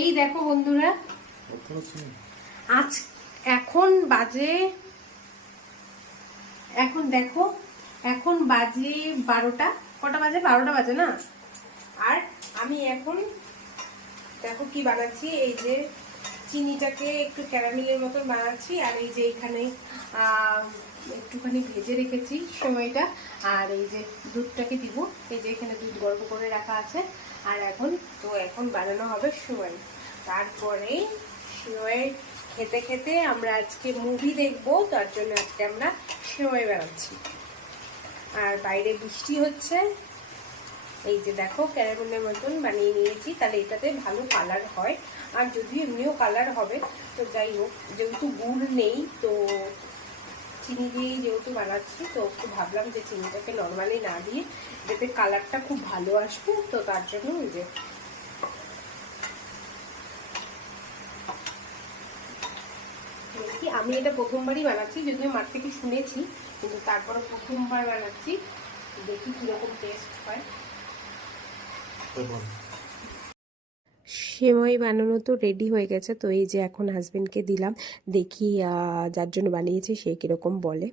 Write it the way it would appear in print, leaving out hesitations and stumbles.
এই দেখো বন্ধুরা, আজ এখন বাজে, এখন দেখো এখন বাজে 12টা। কটা বাজে? 12টা বাজে না। আর আমি এখন দেখো কি বানাচ্ছি, এই যে চিনিটাকে একটু ক্যারামেলের মতন বানাচ্ছি। আর এই যে এখানে একটুখানি ভেজে রেখেছি সময়টা। আর এই যে দুধটাকে দিব, এই যে এখানে দুধ গরম করে রাখা আছে। আর এখন বানানো হবে সেমাই। তারপরে সেমাই খেতে খেতে আমরা আজকে মুভি দেখবো, তার জন্য আজকে আমরা সেমাই বানাচ্ছি। আর বাইরে বৃষ্টি হচ্ছে। এই যে দেখো ক্যারামেলের মতন বানিয়ে নিয়েছি, তাহলে এটাতে ভালো কালার হয়। আর যদি এমনিও কালার হবে তো যাই হোক, যেহেতু গুড় নেই তো চিনি দিয়েই যেহেতু বানাচ্ছি, তো একটু ভাবলাম যে চিনিটাকে নর্মালি না দিয়ে যাতে কালারটা খুব ভালো আসবে, তো তার জন্য এই যে দেখি। আমি এটা প্রথমবারই বানাচ্ছি, যদিও মার থেকে শুনেছি, কিন্তু তারপরে প্রথমবার বানাচ্ছি। দেখি কিরকম টেস্ট হয়। সেমাই বানানো তো রেডি হয়ে গেছে, তো এই যে এখন হাজবেন্ডকে দিলাম, দেখি যার জন্য বানিয়েছি সে কিরকম বলে।